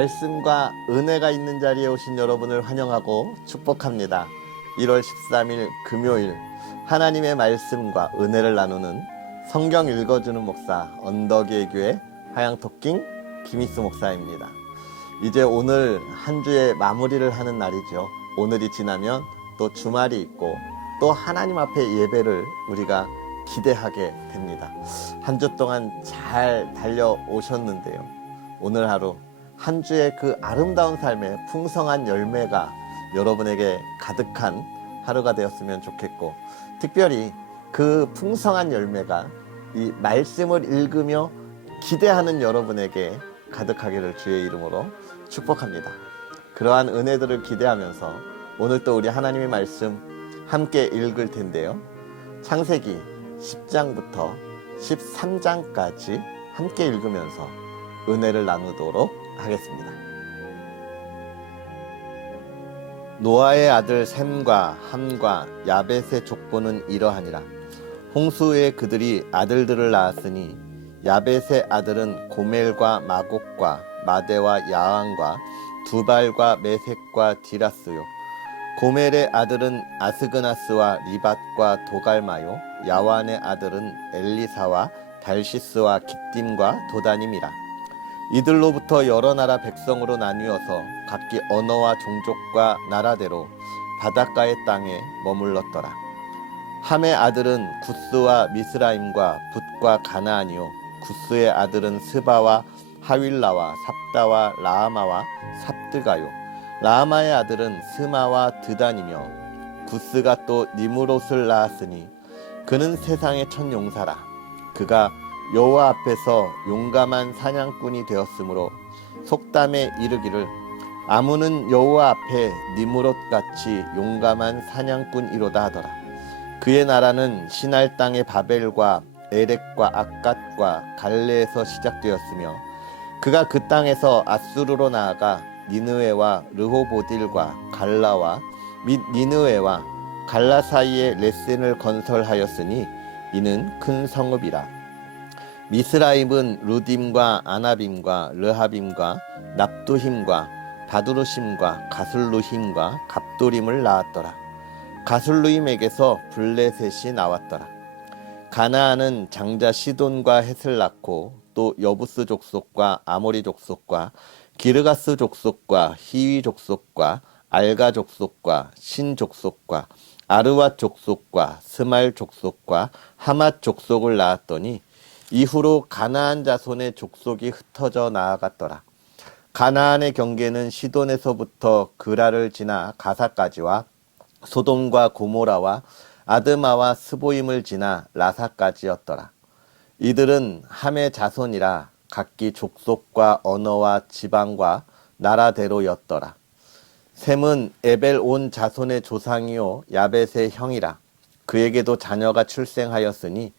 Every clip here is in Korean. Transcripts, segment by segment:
말씀과 은혜가 있는 자리에 오신 여러분을 환영하고 축복합니다. 1월 13일 금요일 하나님의 말씀과 은혜를 나누는 성경 읽어주는 목사 언덕의 교회 하양토킹 김희수 목사입니다. 이제 오늘 한 주의 마무리를 하는 날이죠. 오늘이 지나면 또 주말이 있고 또 하나님 앞에 예배를 우리가 기대하게 됩니다. 한 주 동안 잘 달려오셨는데요. 오늘 하루 한 주의 그 아름다운 삶의 풍성한 열매가 여러분에게 가득한 하루가 되었으면 좋겠고, 특별히 그 풍성한 열매가 이 말씀을 읽으며 기대하는 여러분에게 가득하기를 주의 이름으로 축복합니다. 그러한 은혜들을 기대하면서 오늘 또 우리 하나님의 말씀 함께 읽을 텐데요. 창세기 10장부터 13장까지 함께 읽으면서 은혜를 나누도록 하겠습니다. 노아의 아들 셈과 함과 야벳의 족보는 이러하니라. 홍수에 그들이 아들들을 낳았으니 야벳의 아들은 고멜과 마곡과 마대와 야왕과 두발과 메색과 디라스요. 고멜의 아들은 아스그나스와 리밧과 도갈마요. 야완의 아들은 엘리사와 달시스와 깃딤과 도다님이라. 이들로부터 여러 나라 백성으로 나뉘어서 각기 언어와 종족과 나라대로 바닷가의 땅에 머물렀더라. 함의 아들은 구스와 미스라임과 붓과 가나안이요. 구스의 아들은 스바와 하윌라와 삽다와 라아마와 삽드가요. 라아마의 아들은 스마와 드단이며 구스가 또 니무롯을 낳았으니 그는 세상의 첫 용사라. 그가 여호와 앞에서 용감한 사냥꾼이 되었으므로 속담에 이르기를 아무는 여호와 앞에 니무롯같이 용감한 사냥꾼이로다 하더라. 그의 나라는 시날 땅의 바벨과 에렉과 악갓과 갈레에서 시작되었으며 그가 그 땅에서 아수르로 나아가 니느웨와 르호보딜과 갈라와 및 니느웨와 갈라 사이에 레센을 건설하였으니 이는 큰 성읍이라. 미스라임은 루딤과 아나빔과 르하빔과 납두힘과 바두루심과 가술루힘과 갑도림을 낳았더라. 가술루임에게서 블레셋이 나왔더라. 가나안은 장자 시돈과 헷을 낳고 또 여부스 족속과 아모리 족속과 기르가스 족속과 히위 족속과 알가 족속과 신 족속과 아르왓 족속과 스말 족속과 하맛 족속을 낳았더니 이후로 가나안 자손의 족속이 흩어져 나아갔더라. 가나안의 경계는 시돈에서부터 그라를 지나 가사까지와 소돔과 고모라와 아드마와 스보임을 지나 라사까지였더라. 이들은 함의 자손이라 각기 족속과 언어와 지방과 나라대로였더라. 셈은 에벨 온 자손의 조상이요 야벳의 형이라. 그에게도 자녀가 출생하였으니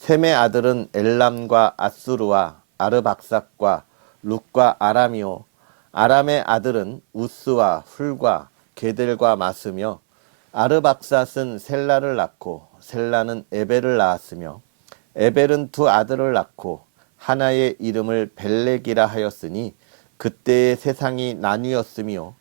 셈의 아들은 엘람과 아수르와 아르박삭과 룻과 아람이요. 아람의 아들은 우스와 훌과 게델과 마스며 아르박삿은 셀라를 낳고 셀라는 에벨을 낳았으며 에벨은 두 아들을 낳고 하나의 이름을 벨렉이라 하였으니 그때의 세상이 나뉘었으며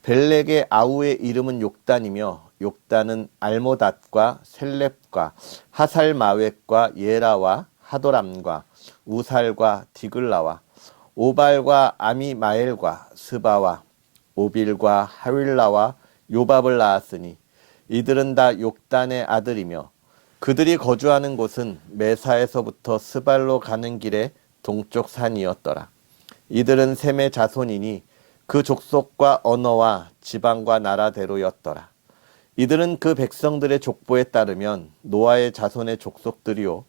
벨렉의 아우의 이름은 욕단이며 욕단은 알모닷과 셀렙과 하살마웻과 예라와 하도람과 우살과 디글라와 오발과 아미마엘과 스바와 오빌과 하윌라와 요밥을 낳았으니 이들은 다 욕단의 아들이며 그들이 거주하는 곳은 메사에서부터 스발로 가는 길의 동쪽 산이었더라. 이들은 셈의 자손이니 그 족속과 언어와 지방과 나라대로였더라. 이들은 그 백성들의 족보에 따르면 노아의 자손의 족속들이요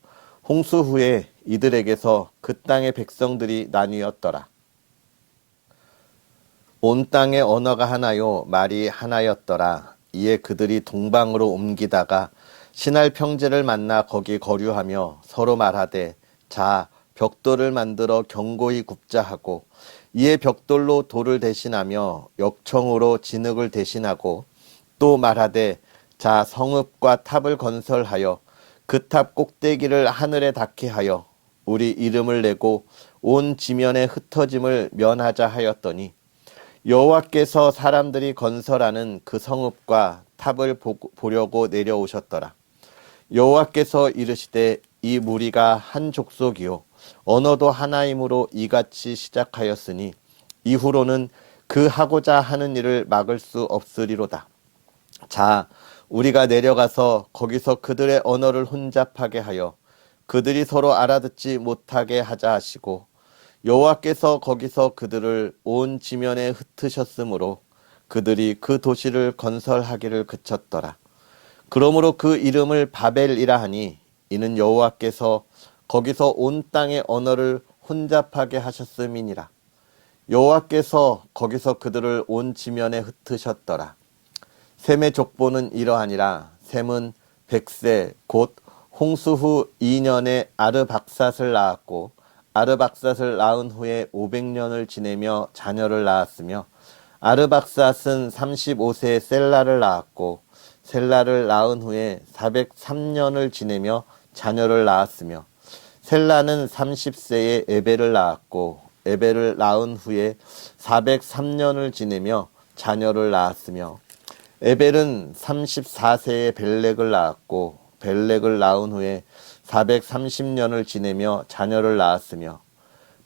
홍수 후에 이들에게서 그 땅의 백성들이 나뉘었더라. 온 땅의 언어가 하나요 말이 하나였더라. 이에 그들이 동방으로 옮기다가 시날 평지를 만나 거기 거류하며 서로 말하되 자 벽돌을 만들어 견고히 굽자 하고 이에 벽돌로 돌을 대신하며 역청으로 진흙을 대신하고 또 말하되 자 성읍과 탑을 건설하여 그 탑 꼭대기를 하늘에 닿게 하여 우리 이름을 내고 온 지면의 흩어짐을 면하자 하였더니 여호와께서 사람들이 건설하는 그 성읍과 탑을 보려고 내려오셨더라. 여호와께서 이르시되 이 무리가 한 족속이요 언어도 하나이므로 이같이 시작하였으니 이후로는 그 하고자 하는 일을 막을 수 없으리로다. 자, 우리가 내려가서 거기서 그들의 언어를 혼잡하게 하여 그들이 서로 알아듣지 못하게 하자 하시고 여호와께서 거기서 그들을 온 지면에 흩으셨으므로 그들이 그 도시를 건설하기를 그쳤더라. 그러므로 그 이름을 바벨이라 하니 이는 여호와께서 거기서 온 땅의 언어를 혼잡하게 하셨음이니라. 여호와께서 거기서 그들을 온 지면에 흩으셨더라. 셈의 족보는 이러하니라. 셈은 100세 곧 홍수 후 2년에 아르박삿을 낳았고 아르박삿을 낳은 후에 500년을 지내며 자녀를 낳았으며 아르박삿은 35세에 셀라를 낳았고 셀라를 낳은 후에 403년을 지내며 자녀를 낳았으며 셀라는 30세에 에벨을 낳았고 에벨을 낳은 후에 403년을 지내며 자녀를 낳았으며 에벨은 34세에 벨렉을 낳았고 벨렉을 낳은 후에 430년을 지내며 자녀를 낳았으며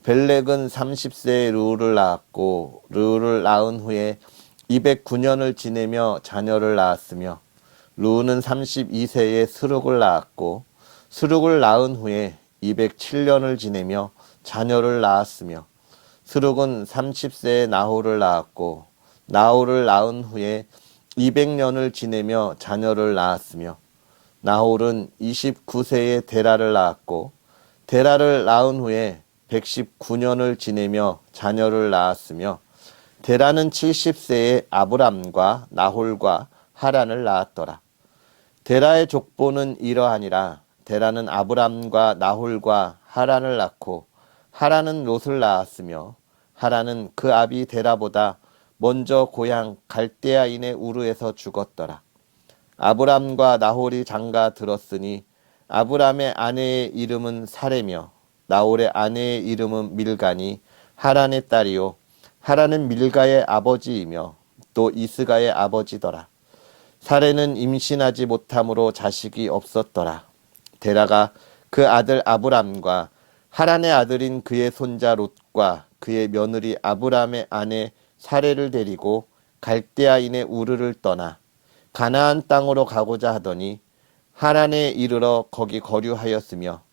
벨렉은 30세에 르우를 낳았고 르우를 낳은 후에 209년을 지내며 자녀를 낳았으며 르우는 32세에 스룩을 낳았고 스룩을 낳은 후에 207년을 지내며 자녀를 낳았으며 스룩은 30세에 나홀을 낳았고 나홀을 낳은 후에 200년을 지내며 자녀를 낳았으며 나홀은 29세에 데라를 낳았고 데라를 낳은 후에 119년을 지내며 자녀를 낳았으며 데라는 70세에 아브람과 나홀과 하란을 낳았더라. 데라의 족보는 이러하니라. 데라는 아브람과 나홀과 하란을 낳고 하란은 롯을 낳았으며 하란은 그 아비 데라보다 먼저 고향 갈대아인의 우르에서 죽었더라. 아브람과 나홀이 장가 들었으니 아브람의 아내의 이름은 사레며 나홀의 아내의 이름은 밀가니 하란의 딸이요 하란은 밀가의 아버지이며 또 이스가의 아버지더라. 사레는 임신하지 못함으로 자식이 없었더라. 데라가 그 아들 아브람과 하란의 아들인 그의 손자 롯과 그의 며느리 아브람의 아내 사레를 데리고 갈대아인의 우르를 떠나 가나안 땅으로 가고자 하더니 하란에 이르러 거기 거류하였으며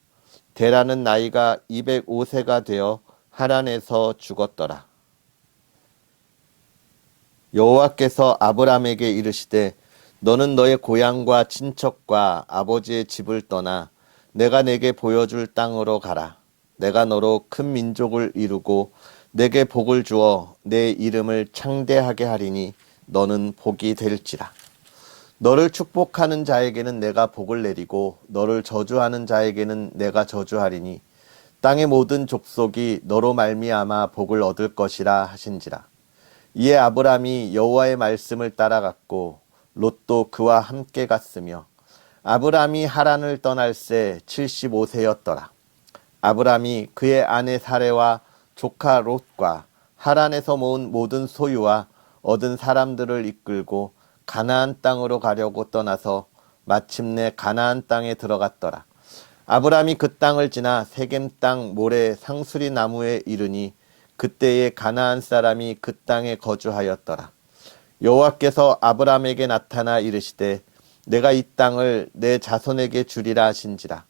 데라는 나이가 205세가 되어 하란에서 죽었더라. 여호와께서 아브람에게 이르시되 너는 너의 고향과 친척과 아버지의 집을 떠나 내가 내게 보여줄 땅으로 가라. 내가 너로 큰 민족을 이루고 내게 복을 주어 내 이름을 창대하게 하리니 너는 복이 될지라. 너를 축복하는 자에게는 내가 복을 내리고 너를 저주하는 자에게는 내가 저주하리니 땅의 모든 족속이 너로 말미암아 복을 얻을 것이라 하신지라. 이에 아브람이 여호와의 말씀을 따라갔고 롯도 그와 함께 갔으며 아브람이 하란을 떠날새 75세였더라. 아브람이 그의 아내 사레와 조카 롯과 하란에서 모은 모든 소유와 얻은 사람들을 이끌고 가나안 땅으로 가려고 떠나서 마침내 가나안 땅에 들어갔더라. 아브람이 그 땅을 지나 세겜 땅 모래 상수리 나무에 이르니 그때에 가나안 사람이 그 땅에 거주하였더라. 여호와께서 아브람에게 나타나 이르시되 내가 이 땅을 내 자손에게 주리라 하신지라.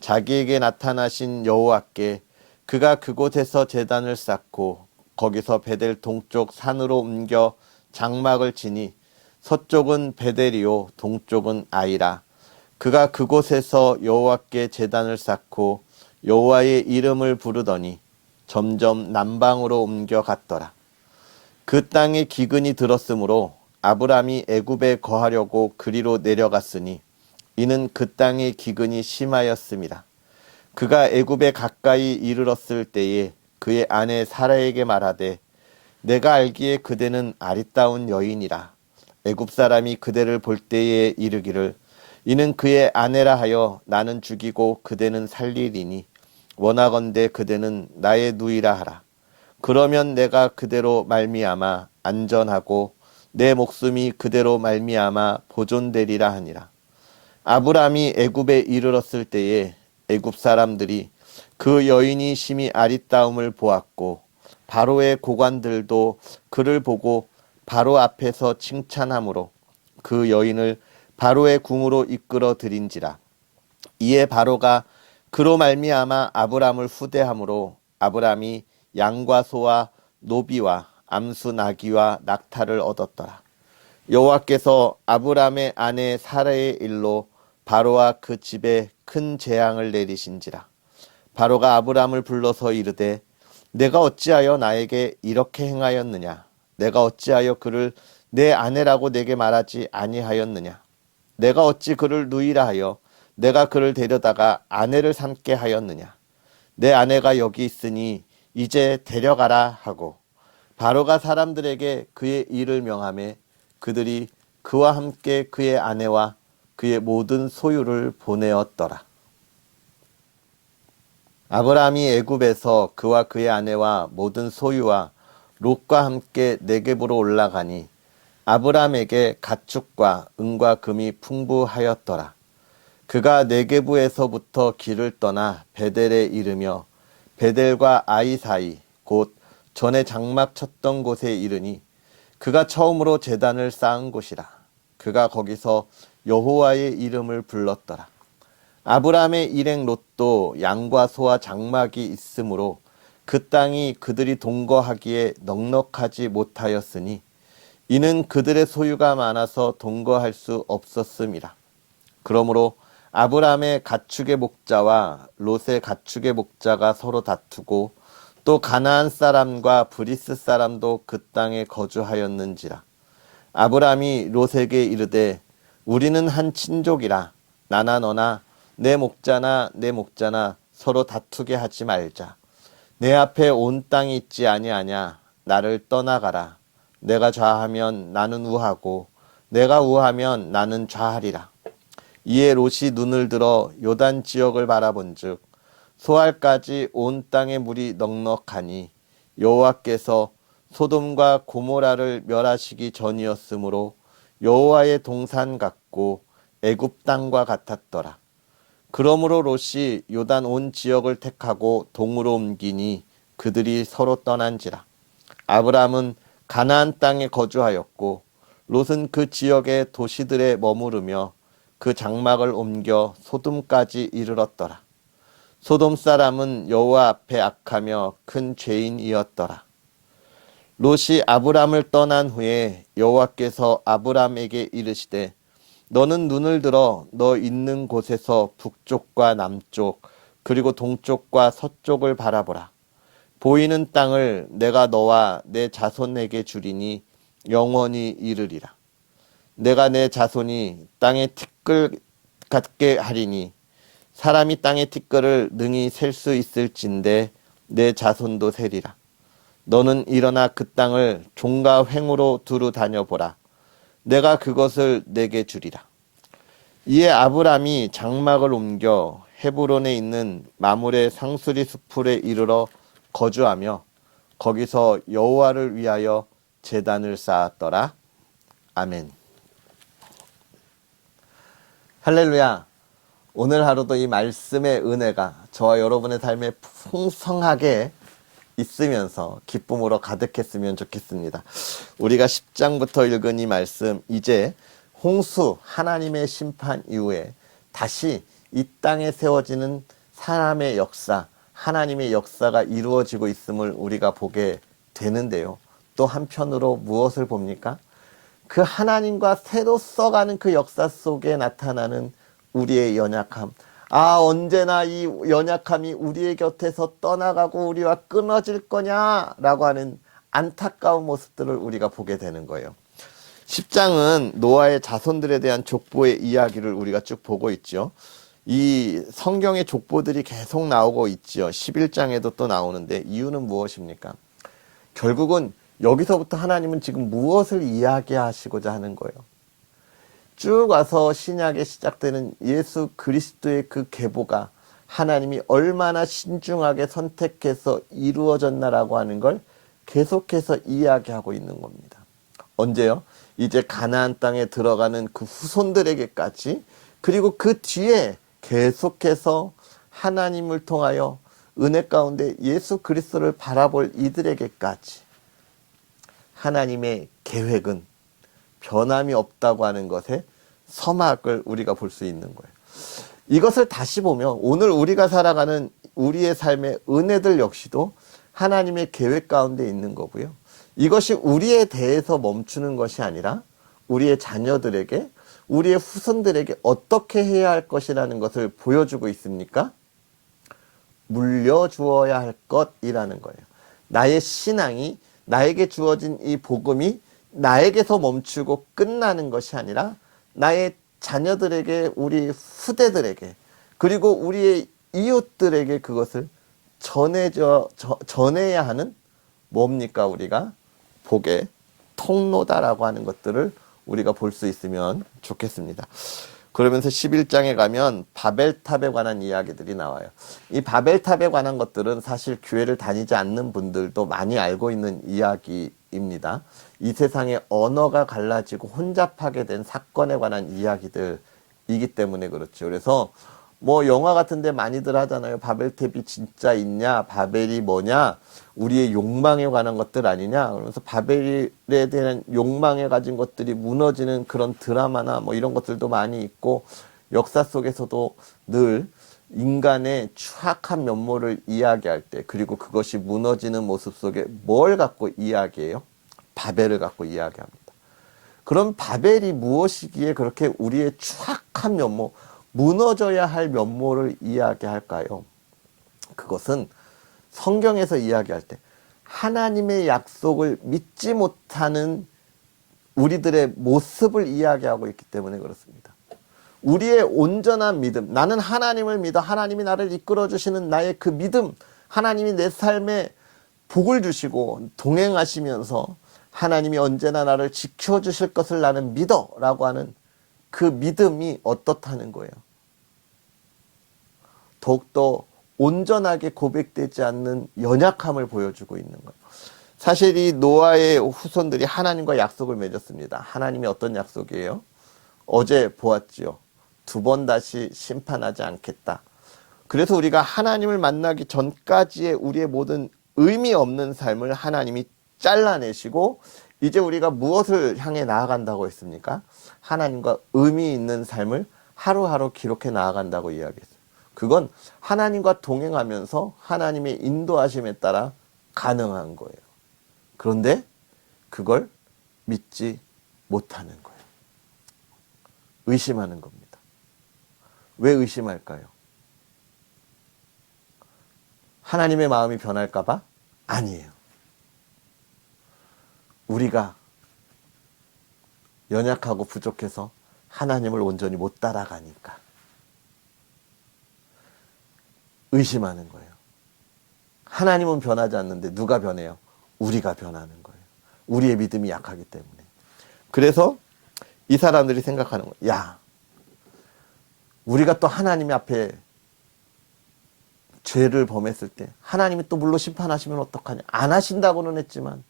자기에게 나타나신 여호와께 그가 그곳에서 제단을 쌓고 거기서 베델 동쪽 산으로 옮겨 장막을 치니 서쪽은 베델이요 동쪽은 아이라. 그가 그곳에서 여호와께 제단을 쌓고 여호와의 이름을 부르더니 점점 남방으로 옮겨 갔더라. 그 땅에 기근이 들었으므로 아브람이 애굽에 거하려고 그리로 내려갔으니 이는 그 땅의 기근이 심하였습니다. 그가 애굽에 가까이 이르렀을 때에 그의 아내 사라에게 말하되 내가 알기에 그대는 아리따운 여인이라. 애굽 사람이 그대를 볼 때에 이르기를 이는 그의 아내라 하여 나는 죽이고 그대는 살리리니 원하건대 그대는 나의 누이라 하라. 그러면 내가 그대로 말미암아 안전하고 내 목숨이 그대로 말미암아 보존되리라 하니라. 아브라함이 애굽에 이르렀을 때에 애굽 사람들이 그 여인이 심히 아리따움을 보았고 바로의 고관들도 그를 보고 바로 앞에서 칭찬하므로 그 여인을 바로의 궁으로 이끌어 들인지라. 이에 바로가 그로 말미암아 아브라함을 후대함으로 아브라함이 양과 소와 노비와 암수 나귀와 낙타를 얻었더라. 여호와께서 아브라함의 아내 사라의 일로 바로와 그 집에 큰 재앙을 내리신지라. 바로가 아브라함을 불러서 이르되 내가 어찌하여 나에게 이렇게 행하였느냐? 내가 어찌하여 그를 내 아내라고 내게 말하지 아니하였느냐? 내가 어찌 그를 누이라 하여 내가 그를 데려다가 아내를 삼게 하였느냐? 내 아내가 여기 있으니 이제 데려가라 하고 바로가 사람들에게 그의 일을 명하매 그들이 그와 함께 그의 아내와 그의 모든 소유를 보내었더라. 아브라함이 애굽에서 그와 그의 아내와 모든 소유와 롯과 함께 네겝으로 올라가니 아브라함에게 가축과 은과 금이 풍부하였더라. 그가 네겝에서부터 길을 떠나 베델에 이르며 베델과 아이 사이 곧 전에 장막 쳤던 곳에 이르니 그가 처음으로 제단을 쌓은 곳이라. 그가 거기서 여호와의 이름을 불렀더라. 아브라함의 일행 롯도 양과 소와 장막이 있으므로 그 땅이 그들이 동거하기에 넉넉하지 못하였으니 이는 그들의 소유가 많아서 동거할 수 없었음이라. 그러므로 아브라함의 가축의 목자와 롯의 가축의 목자가 서로 다투고 또 가나안 사람과 브리스 사람도 그 땅에 거주하였는지라. 아브라함이 롯에게 이르되 우리는 한 친족이라. 나나 너나 내 목자나 서로 다투게 하지 말자. 내 앞에 온 땅이 있지 아니하냐. 나를 떠나가라. 내가 좌하면 나는 우하고 내가 우하면 나는 좌하리라. 이에 롯이 눈을 들어 요단 지역을 바라본즉 소알까지 온 땅의 물이 넉넉하니 여호와께서 소돔과 고모라를 멸하시기 전이었으므로 여호와의 동산 같고 애굽 땅과 같았더라. 그러므로 롯이 요단 온 지역을 택하고 동으로 옮기니 그들이 서로 떠난지라. 아브라함은 가나안 땅에 거주하였고 롯은 그 지역의 도시들에 머무르며 그 장막을 옮겨 소돔까지 이르렀더라. 소돔 사람은 여호와 앞에 악하며 큰 죄인이었더라. 롯이 아브람을 떠난 후에 여호와께서 아브람에게 이르시되 너는 눈을 들어 너 있는 곳에서 북쪽과 남쪽 그리고 동쪽과 서쪽을 바라보라. 보이는 땅을 내가 너와 내 자손에게 주리니 영원히 이르리라. 내가 내 자손이 땅의 티끌 같게 하리니 사람이 땅의 티끌을 능히 셀 수 있을진데 내 자손도 세리라. 너는 일어나 그 땅을 종과 횡으로 두루 다녀보라. 내가 그것을 내게 주리라. 이에 아브람이 장막을 옮겨 헤브론에 있는 마므레 상수리 숲풀에 이르러 거주하며 거기서 여호와를 위하여 제단을 쌓았더라. 아멘. 할렐루야. 오늘 하루도 이 말씀의 은혜가 저와 여러분의 삶에 풍성하게 있으면서 기쁨으로 가득했으면 좋겠습니다. 우리가 10장부터 읽은 이 말씀, 이제 홍수, 하나님의 심판 이후에 다시 이 땅에 세워지는 사람의 역사, 하나님의 역사가 이루어지고 있음을 우리가 보게 되는데요. 또 한편으로 무엇을 봅니까? 그 하나님과 새로 써가는 그 역사 속에 나타나는 우리의 연약함. 언제나 이 연약함이 우리의 곁에서 떠나가고 우리와 끊어질 거냐라고 하는 안타까운 모습들을 우리가 보게 되는 거예요. 10장은 노아의 자손들에 대한 족보의 이야기를 우리가 쭉 보고 있죠. 이 성경의 족보들이 계속 나오고 있죠. 11장에도 또 나오는데 이유는 무엇입니까? 결국은 여기서부터 하나님은 지금 무엇을 이야기하시고자 하는 거예요. 쭉 와서 신약에 시작되는 예수 그리스도의 그 계보가 하나님이 얼마나 신중하게 선택해서 이루어졌나라고 하는 걸 계속해서 이야기하고 있는 겁니다. 언제요? 이제 가나안 땅에 들어가는 그 후손들에게까지, 그리고 그 뒤에 계속해서 하나님을 통하여 은혜 가운데 예수 그리스도를 바라볼 이들에게까지 하나님의 계획은 변함이 없다고 하는 것에 서막을 우리가 볼 수 있는 거예요. 이것을 다시 보면 오늘 우리가 살아가는 우리의 삶의 은혜들 역시도 하나님의 계획 가운데 있는 거고요. 이것이 우리에 대해서 멈추는 것이 아니라 우리의 자녀들에게, 우리의 후손들에게 어떻게 해야 할 것이라는 것을 보여주고 있습니까? 물려주어야 할 것이라는 거예요. 나의 신앙이, 나에게 주어진 이 복음이 나에게서 멈추고 끝나는 것이 아니라 나의 자녀들에게, 우리 후대들에게, 그리고 우리의 이웃들에게 그것을 전해야 하는 뭡니까? 우리가 복의 통로다라고 하는 것들을 우리가 볼 수 있으면 좋겠습니다. 그러면서 11장에 가면 바벨탑에 관한 이야기들이 나와요. 이 바벨탑에 관한 것들은 사실 교회를 다니지 않는 분들도 많이 알고 있는 이야기입니다. 이 세상의 언어가 갈라지고 혼잡하게 된 사건에 관한 이야기들이기 때문에 그렇죠. 그래서 뭐 영화 같은 데 많이들 하잖아요. 바벨탑이 진짜 있냐, 바벨이 뭐냐, 우리의 욕망에 관한 것들 아니냐. 그러면서 바벨에 대한 욕망에 가진 것들이 무너지는 그런 드라마나 뭐 이런 것들도 많이 있고, 역사 속에서도 늘 인간의 추악한 면모를 이야기할 때, 그리고 그것이 무너지는 모습 속에 뭘 갖고 이야기해요? 바벨을 갖고 이야기합니다. 그럼 바벨이 무엇이기에 그렇게 우리의 추악한 면모, 무너져야 할 면모를 이야기할까요? 그것은 성경에서 이야기할 때 하나님의 약속을 믿지 못하는 우리들의 모습을 이야기하고 있기 때문에 그렇습니다. 우리의 온전한 믿음, 나는 하나님을 믿어 하나님이 나를 이끌어 주시는 나의 그 믿음, 하나님이 내 삶에 복을 주시고 동행하시면서 하나님이 언제나 나를 지켜주실 것을 나는 믿어 라고 하는 그 믿음이 어떻다는 거예요. 더욱더 온전하게 고백되지 않는 연약함을 보여주고 있는 거예요. 사실 이 노아의 후손들이 하나님과 약속을 맺었습니다. 하나님이 어떤 약속이에요? 어제 보았지요. 2번 다시 심판하지 않겠다. 그래서 우리가 하나님을 만나기 전까지의 우리의 모든 의미 없는 삶을 하나님이 잘라내시고 이제 우리가 무엇을 향해 나아간다고 했습니까? 하나님과 의미 있는 삶을 하루하루 기록해 나아간다고 이야기했어요. 그건 하나님과 동행하면서 하나님의 인도하심에 따라 가능한 거예요. 그런데 그걸 믿지 못하는 거예요. 의심하는 겁니다. 왜 의심할까요? 하나님의 마음이 변할까 봐? 아니에요. 우리가 연약하고 부족해서 하나님을 온전히 못 따라가니까 의심하는 거예요. 하나님은 변하지 않는데 누가 변해요? 우리가 변하는 거예요. 우리의 믿음이 약하기 때문에. 그래서 이 사람들이 생각하는 거예요. 야, 우리가 또 하나님 앞에 죄를 범했을 때 하나님이 또 물로 심판하시면 어떡하냐. 안 하신다고는 했지만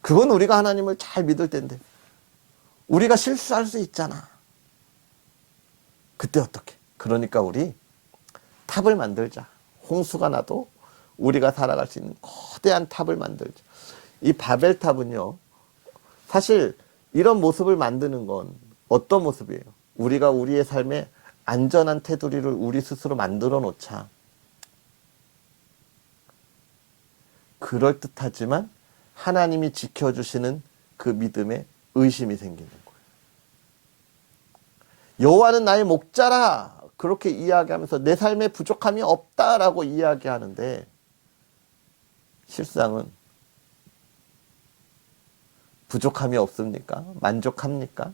그건 우리가 하나님을 잘 믿을 텐데 우리가 실수할 수 있잖아. 그때 어떻게? 그러니까 우리 탑을 만들자. 홍수가 나도 우리가 살아갈 수 있는 거대한 탑을 만들자. 이 바벨탑은요, 사실 이런 모습을 만드는 건 어떤 모습이에요? 우리가 우리의 삶에 안전한 테두리를 우리 스스로 만들어 놓자. 그럴듯하지만 하나님이 지켜주시는 그 믿음에 의심이 생기는 거예요. 여호와는 나의 목자라 그렇게 이야기하면서 내 삶에 부족함이 없다라고 이야기하는데 실상은 부족함이 없습니까? 만족합니까?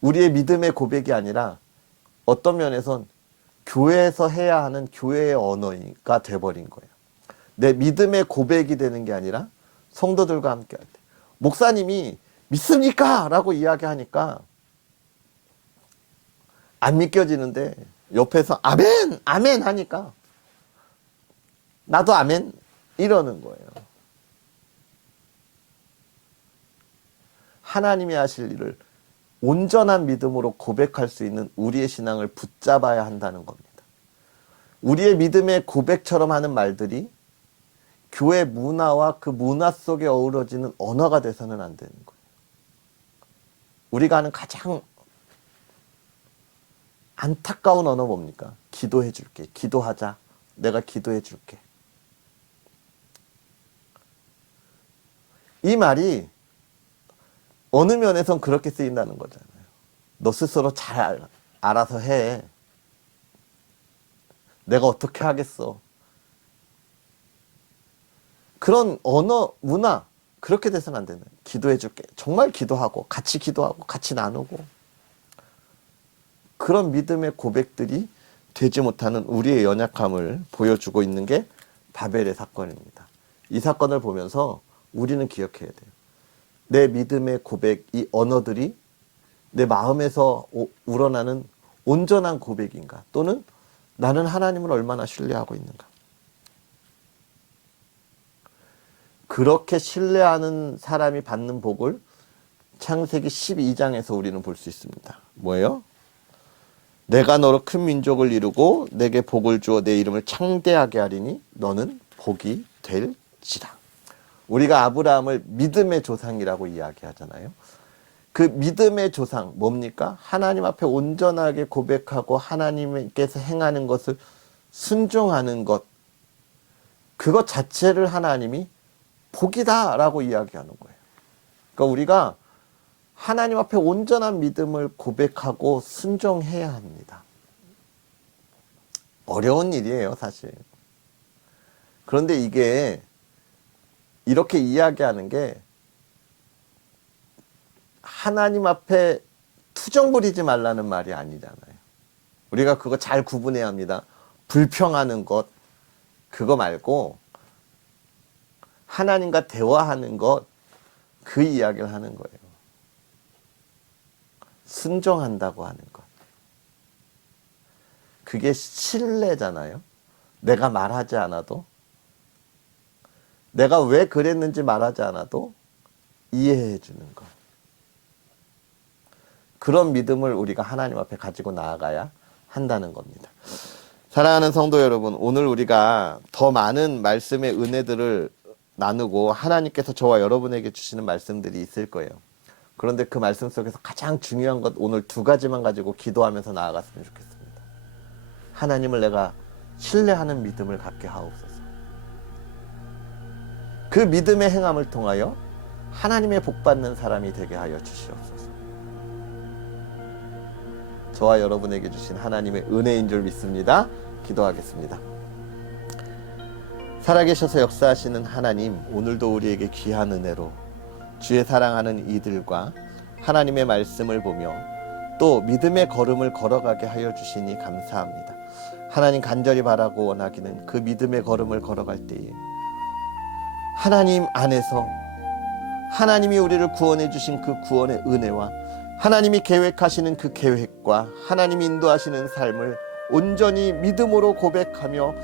우리의 믿음의 고백이 아니라 어떤 면에선 교회에서 해야 하는 교회의 언어가 돼버린 거예요. 내 믿음의 고백이 되는 게 아니라 성도들과 함께 할 때 목사님이 믿습니까? 라고 이야기하니까 안 믿겨지는데 옆에서 아멘 아멘 하니까 나도 아멘 이러는 거예요. 하나님이 하실 일을 온전한 믿음으로 고백할 수 있는 우리의 신앙을 붙잡아야 한다는 겁니다. 우리의 믿음의 고백처럼 하는 말들이 교회 문화와 그 문화 속에 어우러지는 언어가 돼서는 안 되는 거예요. 우리가 하는 가장 안타까운 언어 뭡니까? 기도해 줄게. 기도하자. 내가 기도해 줄게. 이 말이 어느 면에선 그렇게 쓰인다는 거잖아요. 너 스스로 잘 알아서 해. 내가 어떻게 하겠어. 그런 언어, 문화 그렇게 돼서는 안 되는 거예요. 기도해 줄게. 정말 기도하고 같이 나누고 그런 믿음의 고백들이 되지 못하는 우리의 연약함을 보여주고 있는 게 바벨의 사건입니다. 이 사건을 보면서 우리는 기억해야 돼요. 내 믿음의 고백, 이 언어들이 내 마음에서 우러나는 온전한 고백인가? 또는 나는 하나님을 얼마나 신뢰하고 있는가? 그렇게 신뢰하는 사람이 받는 복을 창세기 12장에서 우리는 볼 수 있습니다. 뭐예요? 내가 너로 큰 민족을 이루고 내게 복을 주어 내 이름을 창대하게 하리니 너는 복이 될지라. 우리가 아브라함을 믿음의 조상이라고 이야기하잖아요. 그 믿음의 조상 뭡니까? 하나님 앞에 온전하게 고백하고 하나님께서 행하는 것을 순종하는 것. 그것 자체를 하나님이 복이다라고 이야기하는 거예요. 그러니까 우리가 하나님 앞에 온전한 믿음을 고백하고 순종해야 합니다. 어려운 일이에요, 사실. 그런데 이게 이렇게 이야기하는 게 하나님 앞에 투정 부리지 말라는 말이 아니잖아요. 우리가 그거 잘 구분해야 합니다. 불평하는 것, 그거 말고 하나님과 대화하는 것, 그 이야기를 하는 거예요. 순종한다고 하는 것. 그게 신뢰잖아요. 내가 말하지 않아도, 내가 왜 그랬는지 말하지 않아도 이해해 주는 것. 그런 믿음을 우리가 하나님 앞에 가지고 나아가야 한다는 겁니다. 사랑하는 성도 여러분, 오늘 우리가 더 많은 말씀의 은혜들을 나누고 하나님께서 저와 여러분에게 주시는 말씀들이 있을 거예요. 그런데 그 말씀 속에서 가장 중요한 것 오늘 두 가지만 가지고 기도하면서 나아갔으면 좋겠습니다. 하나님을 내가 신뢰하는 믿음을 갖게 하옵소서. 그 믿음의 행함을 통하여 하나님의 복받는 사람이 되게 하여 주시옵소서. 저와 여러분에게 주신 하나님의 은혜인 줄 믿습니다. 기도하겠습니다. 살아계셔서 역사하시는 하나님, 오늘도 우리에게 귀한 은혜로 주의 사랑하는 이들과 하나님의 말씀을 보며 또 믿음의 걸음을 걸어가게 하여 주시니 감사합니다. 하나님, 간절히 바라고 원하기는 그 믿음의 걸음을 걸어갈 때에 하나님 안에서 하나님이 우리를 구원해 주신 그 구원의 은혜와 하나님이 계획하시는 그 계획과 하나님이 인도하시는 삶을 온전히 믿음으로 고백하며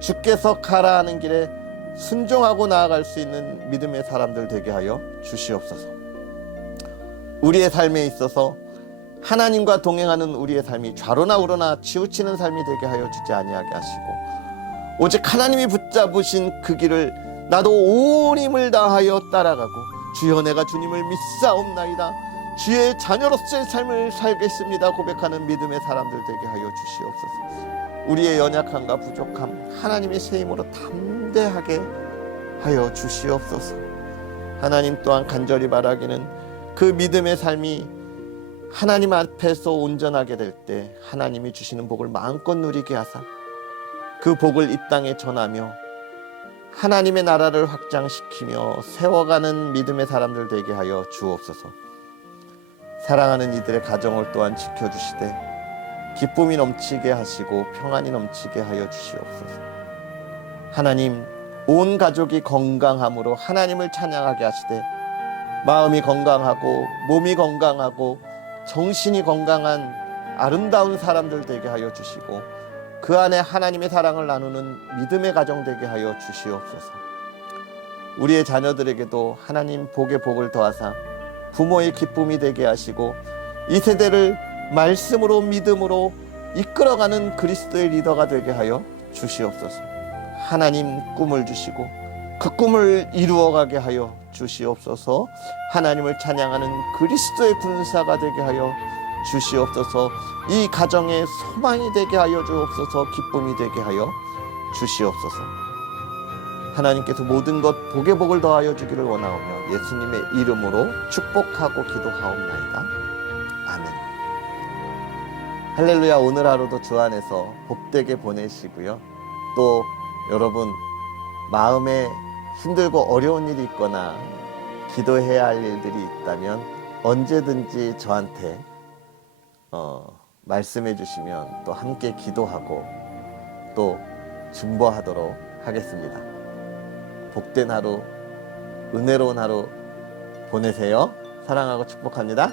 주께서 가라 하는 길에 순종하고 나아갈 수 있는 믿음의 사람들 되게 하여 주시옵소서. 우리의 삶에 있어서 하나님과 동행하는 우리의 삶이 좌로나 우로나 치우치는 삶이 되게 하여 주지 아니하게 하시고 오직 하나님이 붙잡으신 그 길을 나도 온 힘을 다하여 따라가고 주여 내가 주님을 믿사옵나이다, 주의 자녀로서의 삶을 살겠습니다 고백하는 믿음의 사람들 되게 하여 주시옵소서. 우리의 연약함과 부족함 하나님의 새 힘으로 담대하게 하여 주시옵소서. 하나님 또한 간절히 바라기는 그 믿음의 삶이 하나님 앞에서 온전하게 될 때 하나님이 주시는 복을 마음껏 누리게 하사 그 복을 이 땅에 전하며 하나님의 나라를 확장시키며 세워가는 믿음의 사람들 되게 하여 주옵소서. 사랑하는 이들의 가정을 또한 지켜주시되 기쁨이 넘치게 하시고 평안이 넘치게 하여 주시옵소서. 하나님, 온 가족이 건강함으로 하나님을 찬양하게 하시되 마음이 건강하고 몸이 건강하고 정신이 건강한 아름다운 사람들 되게 하여 주시고 그 안에 하나님의 사랑을 나누는 믿음의 가정 되게 하여 주시옵소서. 우리의 자녀들에게도 하나님 복의 복을 더하사 부모의 기쁨이 되게 하시고 이 세대를 말씀으로 믿음으로 이끌어가는 그리스도의 리더가 되게 하여 주시옵소서. 하나님 꿈을 주시고 그 꿈을 이루어가게 하여 주시옵소서. 하나님을 찬양하는 그리스도의 군사가 되게 하여 주시옵소서. 이 가정의 소망이 되게 하여 주옵소서. 기쁨이 되게 하여 주시옵소서. 하나님께서 모든 것 복의 복을 더하여 주기를 원하오며 예수님의 이름으로 축복하고 기도하옵나이다. 아멘. 할렐루야. 오늘 하루도 주 안에서 복되게 보내시고요. 또 여러분 마음에 힘들고 어려운 일이 있거나 기도해야 할 일들이 있다면 언제든지 저한테 말씀해 주시면 또 함께 기도하고 또 중보하도록 하겠습니다. 복된 하루, 은혜로운 하루 보내세요. 사랑하고 축복합니다.